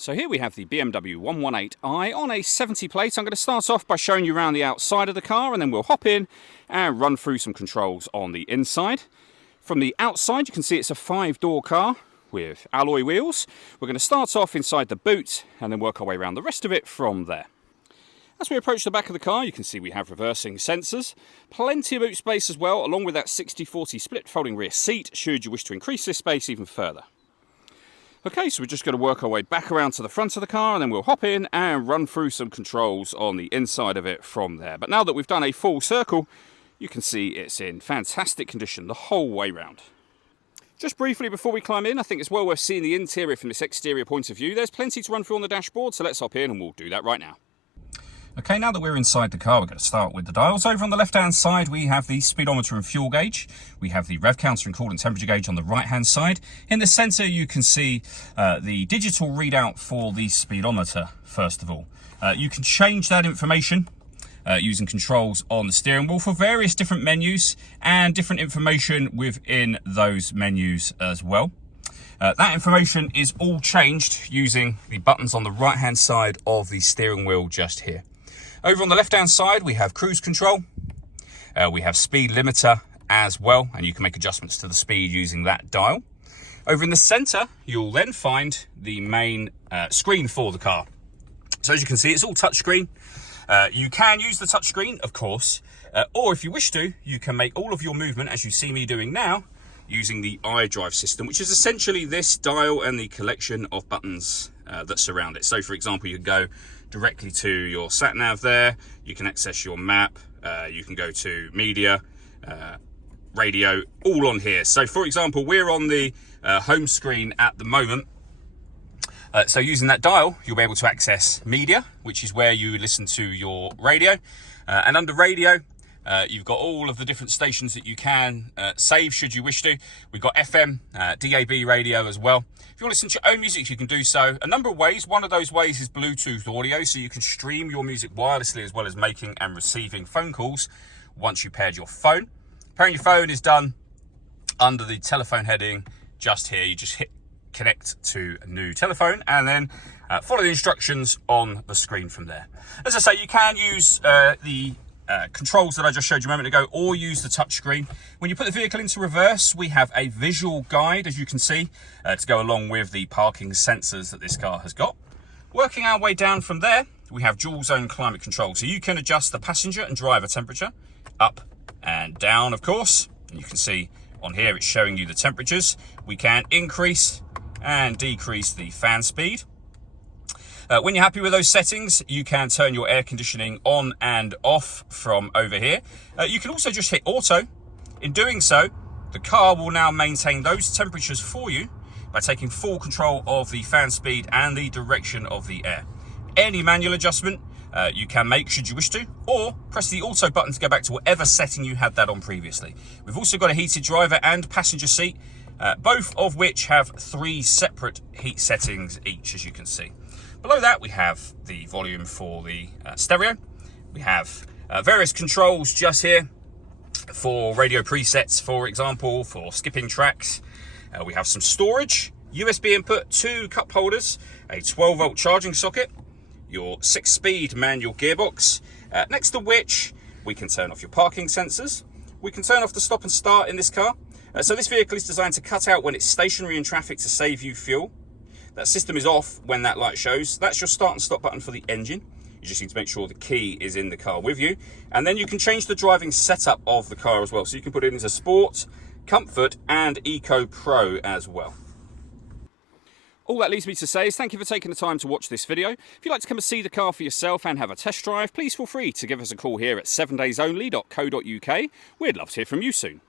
So here we have the BMW 118i on a 70 plate. I'm going to start off by showing you around the outside of the car, and then we'll hop in and run through some controls on the inside. From the outside you can see it's a 5-door car with alloy wheels. We're going to start off inside the boot and then work our way around the rest of it from there. As we approach the back of the car, you can see we have reversing sensors, plenty of boot space as well, along with that 60/40 split folding rear seat should you wish to increase this space even further. Okay, so we're just going to work our way back around to the front of the car, and then we'll hop in and run through some controls on the inside of it from there. But now that we've done a full circle, you can see it's in fantastic condition the whole way round. Just briefly before we climb in, I think it's well worth seeing the interior from this exterior point of view. There's plenty to run through on the dashboard, so let's hop in and we'll do that right now. Okay, now that we're inside the car, we're going to start with the dials. Over on the left-hand side, we have the speedometer and fuel gauge. We have the rev counter and coolant temperature gauge on the right-hand side. In the centre, you can see the digital readout for the speedometer, first of all. You can change that information using controls on the steering wheel for various different menus and different information within those menus as well. That information is all changed using the buttons on the right-hand side of the steering wheel just here. Over on the left-hand side, we have cruise control. We have speed limiter as well, and you can make adjustments to the speed using that dial. Over in the center, you'll then find the main screen for the car. So as you can see, it's all touchscreen. You can use the touchscreen, of course, or if you wish to, you can make all of your movement, as you see me doing now, using the iDrive system, which is essentially this dial and the collection of buttons that surround it. So for example, you can go directly to your sat nav there, you can access your map, you can go to media, radio, all on here. So for example, we're on the home screen at the moment. So using that dial, you'll be able to access media, which is where you listen to your radio. And under radio, you've got all of the different stations that you can save should you wish to. We've got FM, DAB radio as well. If you want to listen to your own music, you can do so a number of ways. One of those ways is Bluetooth audio, so you can stream your music wirelessly as well as making and receiving phone calls once you paired your phone. Pairing your phone is done under the telephone heading just here. You just hit connect to a new telephone and then follow the instructions on the screen from there. As I say, you can use the controls that I just showed you a moment ago, or use the touchscreen. When you put the vehicle into reverse, we have a visual guide, as you can see, to go along with the parking sensors that this car has got. Working our way down from there, we have dual zone climate control. So you can adjust the passenger and driver temperature up and down, of course. And you can see on here it's showing you the temperatures. We can increase and decrease the fan speed. When you're happy with those settings, you can turn your air conditioning on and off from over here. You can also just hit auto. In doing so, the car will now maintain those temperatures for you by taking full control of the fan speed and the direction of the air. Any manual adjustment you can make should you wish to, or press the auto button to go back to whatever setting you had that on previously. We've also got a heated driver and passenger seat, both of which have 3 separate heat settings each, as you can see. Below that, we have the volume for the stereo. We have various controls just here for radio presets, for example, for skipping tracks. We have some storage, USB input, 2 cup holders, a 12-volt charging socket, your 6-speed manual gearbox, next to which we can turn off your parking sensors. We can turn off the stop and start in this car. So this vehicle is designed to cut out when it's stationary in traffic to save you fuel. That system is off when that light shows. That's your start and stop button for the engine. You just need to make sure the key is in the car with you. And then you can change the driving setup of the car as well. So you can put it into Sport, Comfort and Eco Pro as well. All that leaves me to say is thank you for taking the time to watch this video. If you'd like to come and see the car for yourself and have a test drive, please feel free to give us a call here at 7daysonly.co.uk. We'd love to hear from you soon.